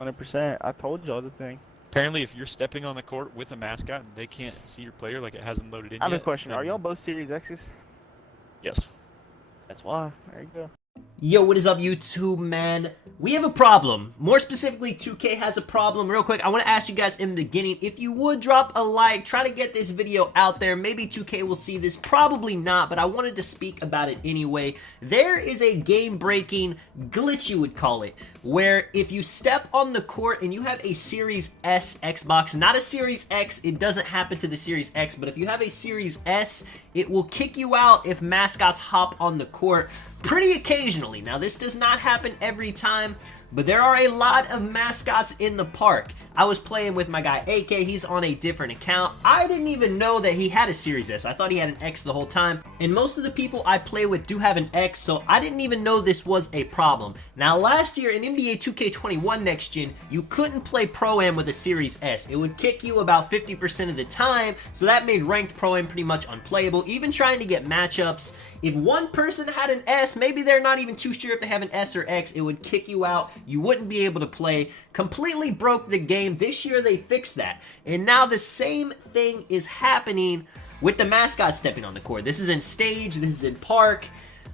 100%. I told y'all the thing. Apparently, if you're stepping on the court with a mascot and they can't see your player, like it hasn't loaded in I have a yet, question. Are y'all then both Series X's? yes. That's why. There you go. Yo, what is up, YouTube, man? We have a problem. More specifically, 2K has a problem. Real quick, I want to ask you guys in the beginning, if you would drop a like, try to get this video out there. Maybe 2K will see this, probably not, but I wanted to speak about it anyway. There is a game-breaking glitch, you would call it, where if you step on the court and you have a Series S Xbox, not a Series X, it doesn't happen to the Series X, but if you have a Series S, it will kick you out if mascots hop on the court pretty occasionally. Now, this does not happen every time, but there are a lot of mascots in the park. I was playing with my guy AK, he's on a different account. I didn't even know that he had a Series S. I thought he had an X the whole time, and most of the people I play with do have an X, so I didn't even know this was a problem. Now, last year in NBA 2K21 Next Gen, you couldn't play Pro-Am with a Series S. It would kick you about 50% of the time, so that made ranked Pro-Am pretty much unplayable. Even trying to get matchups, if one person had an S, maybe they're not even too sure if they have an S or X, it would kick you out. You wouldn't be able to play. Completely broke the game. This year they fixed that. And now the same thing is happening with the mascot stepping on the court. This is in stage, this is in park.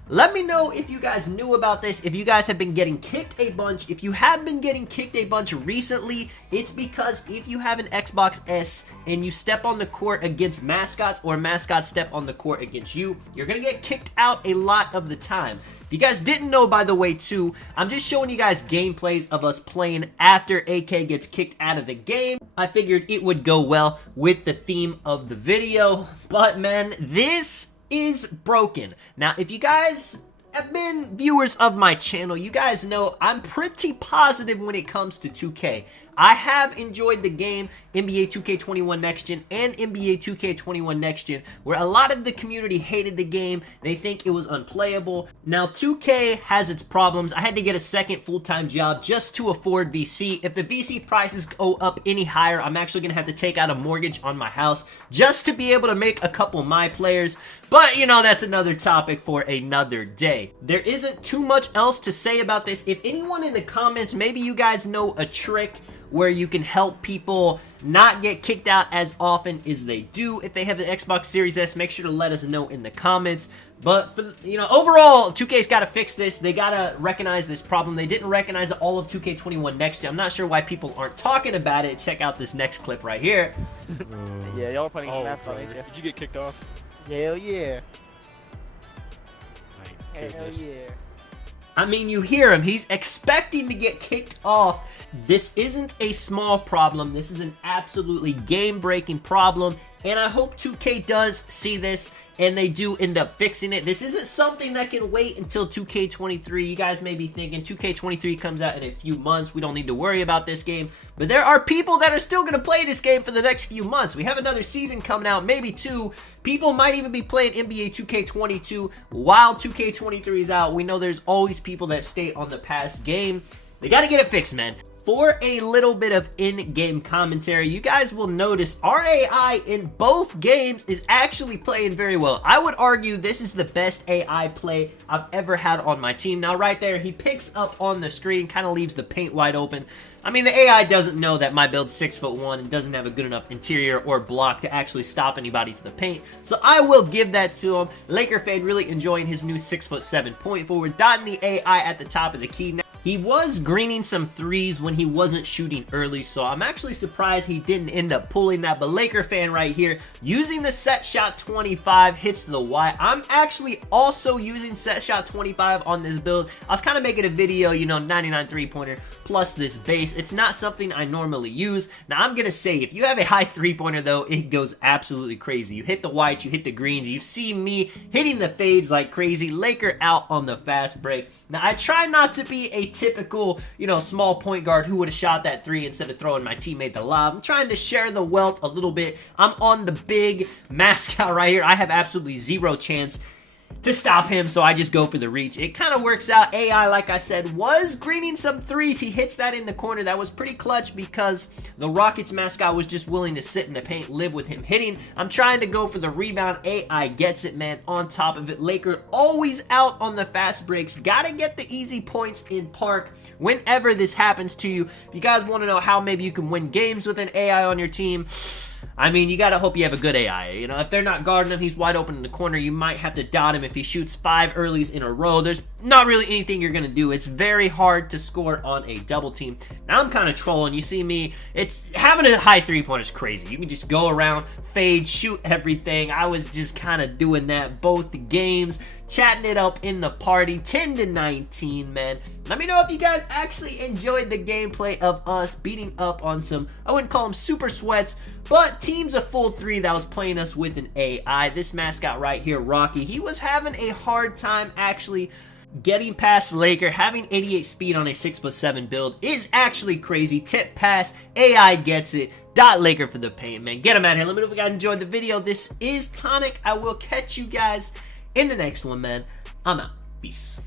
Let me know if you guys knew about this, if you guys have been getting kicked a bunch. If you have been getting kicked a bunch recently, it's because if you have an Xbox S and you step on the court against mascots, or mascots step on the court against you, you're gonna get kicked out a lot of the time. If you guys didn't know, by the way, too, I'm just showing you guys gameplays of us playing after AK gets kicked out of the game. I figured it would go well with the theme of the video, but man, this is broken. Now, if you guys have been viewers of my channel, you guys know I'm pretty positive when it comes to 2K. I have enjoyed the game NBA 2K21 Next Gen and NBA 2K21 Next Gen, where a lot of the community hated the game. They think it was unplayable. Now, 2K has its problems. I had to get a second full-time job just to afford VC. If the VC prices go up any higher, I'm actually going to have to take out a mortgage on my house just to be able to make a couple my players. But, you know, that's another topic for another day. There isn't too much else to say about this. If anyone in the comments, maybe you guys know a trick where you can help people not get kicked out as often as they do. If they have an Xbox Series S, make sure to let us know in the comments. But, you know, overall, 2K's got to fix this. They got to recognize this problem. They didn't recognize all of 2K21 Next Gen. I'm not sure why people aren't talking about it. Check out this next clip right here. Yeah, y'all are playing Oh, mascot, ain't brother. ya? Did you get kicked off? Hell yeah. My Hell goodness. yeah. I mean, you hear him. He's expecting to get kicked off. This isn't a small problem. This is an absolutely game-breaking problem, and I hope 2K does see this and they do end up fixing it. This isn't something that can wait until 2K23. You guys may be thinking 2K23 comes out in a few months. We don't need to worry about this game, but there are people that are still going to play this game for the next few months. We have another season coming out, maybe two. People might even be playing NBA 2K22 while 2K23 is out. We know there's always people that stay on the past game. They got to get it fixed, man. For a little bit of in-game commentary, you guys will notice our AI in both games is actually playing very well. I would argue this is the best AI play I've ever had on my team. Now, right there, he picks up on the screen, kind of leaves the paint wide open. I mean, the AI doesn't know that my build's 6'1" and doesn't have a good enough interior or block to actually stop anybody to the paint. So I will give that to him. Laker fan really enjoying his new 6'7" point forward, dotting the AI at the top of the key. He was greening some threes when he wasn't shooting early, so I'm actually surprised he didn't end up pulling that. But Laker fan right here, using the set shot 25, hits the Y. I'm actually also using set shot 25 on this build. I was kind of making a video, you know, 99 three-pointer plus this base. It's not something I normally use. Now, I'm going to say, if you have a high three-pointer, though, it goes absolutely crazy. You hit the whites, you hit the greens. You see me hitting the fades like crazy. Laker out on the fast break. Now, I try not to be a typical, you know, small point guard who would have shot that three instead of throwing my teammate the lob. I'm trying to share the wealth a little bit. I'm on the big mascot right here. I have absolutely zero chance. to stop him, so I just go for the reach. It kind of works out. AI, like I said, was greening some threes. He hits that in the corner. That was pretty clutch because the Rockets mascot was just willing to sit in the paint, live with him hitting. I'm trying to go for the rebound. AI gets it, man, on top of it. Laker always out on the fast breaks. Gotta get the easy points in Park whenever this happens to you. If you guys want to know how maybe you can win games with an AI on your team, I mean, you gotta hope you have a good AI. You know, if they're not guarding him, he's wide open in the corner, you might have to dot him if he shoots 5 earlies in a row. There's not really anything you're gonna do. It's very hard to score on a double team. Now I'm kind of trolling. You see me, it's having a high three-pointer is crazy. You can just go around, fade, shoot everything. I was just kind of doing that both games, chatting it up in the party. 10-19, man. Let me know if you guys actually enjoyed the gameplay of us beating up on some, I wouldn't call them super sweats, but teams of full 3 that was playing us with an AI. This mascot right here, Rocky, he was having a hard time actually getting past Laker. Having 88 speed on a 6'7" build is actually crazy. Tip pass, AI gets it. Dot Laker for the paint, man. Get him out of here. Let me know if you guys enjoyed the video. This is Tonic. I will catch you guys in the next one, man. I'm out. Peace.